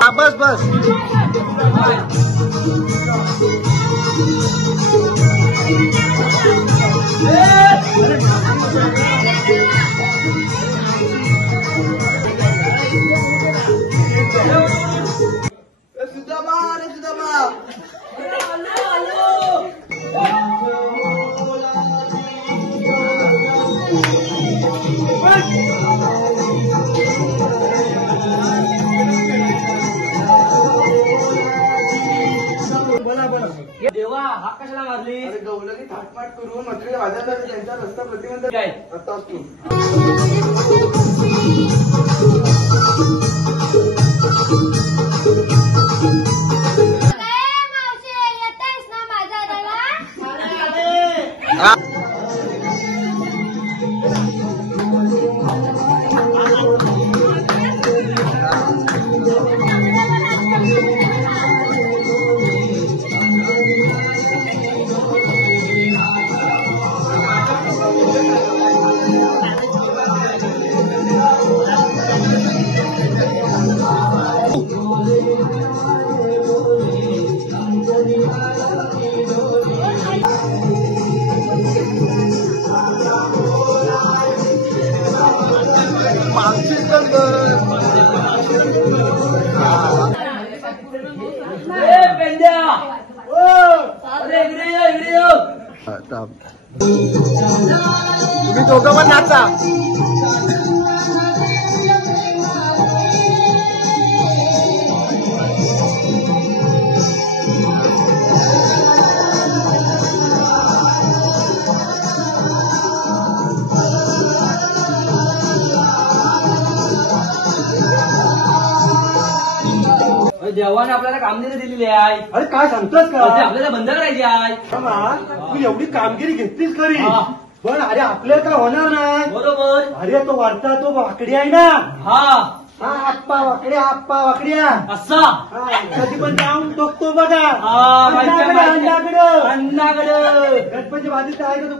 थांब बस बस देवा हा कशाला मारली? अरे गवलनी थाटमाट करून मंत्री वाजवतात त्यांचा रस्ता प्रतिबंध काय रस्ता असतो. तुम्ही दोघं पण नाचा. देवाने आपल्याला कामगिरी दिलेली आहे. अरे काय सांगतोस का? ते आपल्याला बंद करायची आहे. तू एवढी कामगिरी घेतलीस खरी पण अरे आपल्याला काय होणार नाही. बरोबर. अरे तो वरचा तो वाकडी आहे ना. हा हा आप्पा वाकड्या असा कधी पण जाऊन बघतो बघा. अन्नाकडे गणपती बाजूचा आहे का तू?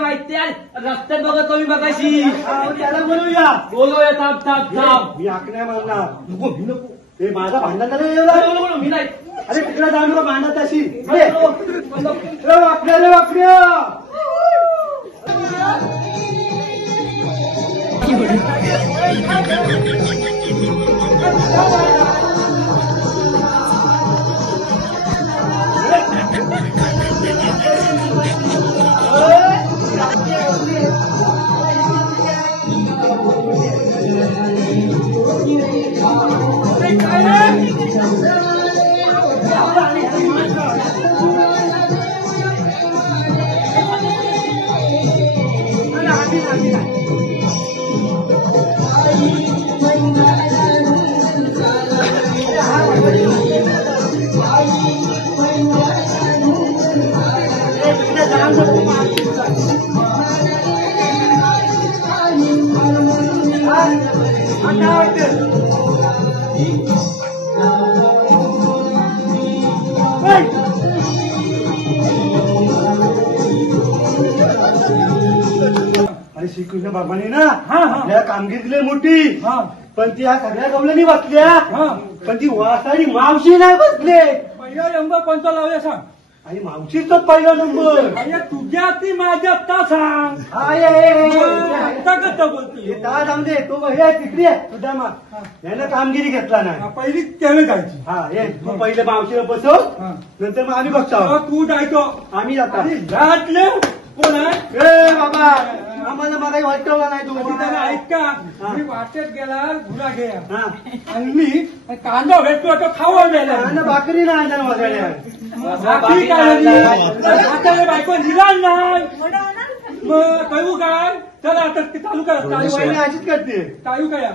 माहिती रस्त्यात बघत मी बघायची. त्याला बोलूया थांब मी आकड्या मारणार. नको मी नको. ते माझा भांडण झालं. मी नाही. अरे तिकडे जाऊ नका भांडत अशी. वाकड्या अरे श्रीकृष्ण बाबांनी ना आपल्याला कामगिरी दिली मोठी, पण ती ह्या सगळ्या गवल्यानी बसल्या, पण ती वासारी मावशी नाही बसले. पहिला नंबर कोणता लावला सांग. आणि मावशीचाच पहिला नंबर. अरे तुझ्या ती माझ्या ता सांग. आता कसं बोलते जामदे तो हे तिकडे आहे सुदामा, यानं कामगिरी घेतला नाही. पहिली त्याने जायची. हा ये तू पहिले मावशीला बसव, नंतर मग आम्ही बसतो. तू जायचो आम्ही जाता. घातले कोण आहे ए बाबा आम्हाला मला वाटवला नाही तू. त्याला ऐका. मी वाटेत गेला गुरा घ्या हा आणि मी कांदा भेटतो तो खावा गेला. आणि भाकरी नाही आणणार माझ्या. बाकी काय बायको निघाल नाही मग कळू काय. चला आता ते चालू करा. चालू अशीच करते. चालू करा.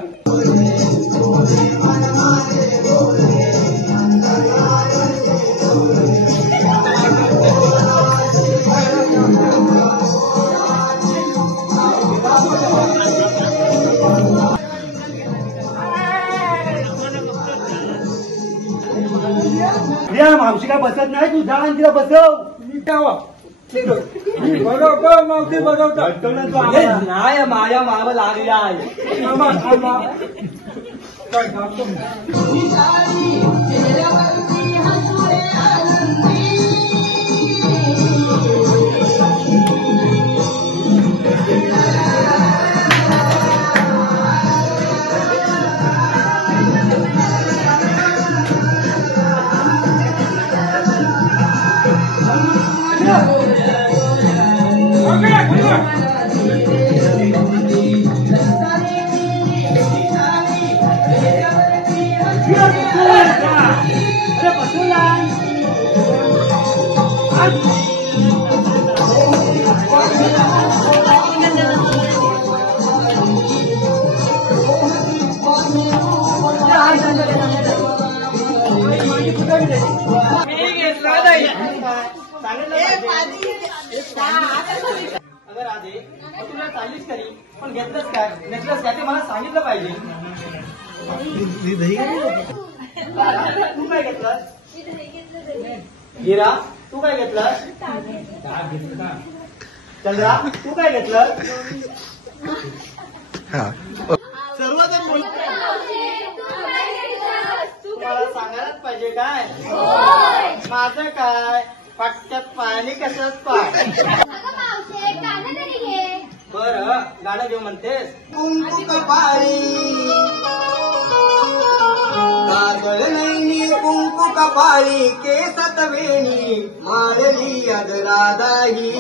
मावशी काय बसत नाही, तू जा आणि तिला बसव. मी द्यावा बरोबर मावशी बरोबर. नाही माझ्या मावा लागली आहे. थांबा थांबा काय सांगतो मी. अगर आधी तुला चालीस करी पण घेतलंच काय नेकलंच काय ते मला सांगितलं पाहिजे. तू काय घेतलं हिरा, तू काय घेतलं चंद्रा, तू काय घेतलं. सर्वजण बोल तुम्हाला सांगायलाच पाहिजे काय. माझं काय पटक्यात पाणी कसंच पाय. बरं गाणं घेऊ म्हणतेस. कुंकू कपाळी काजळ नैनी कुंकू कपाळी केसात वेणी मारली अदरादाही.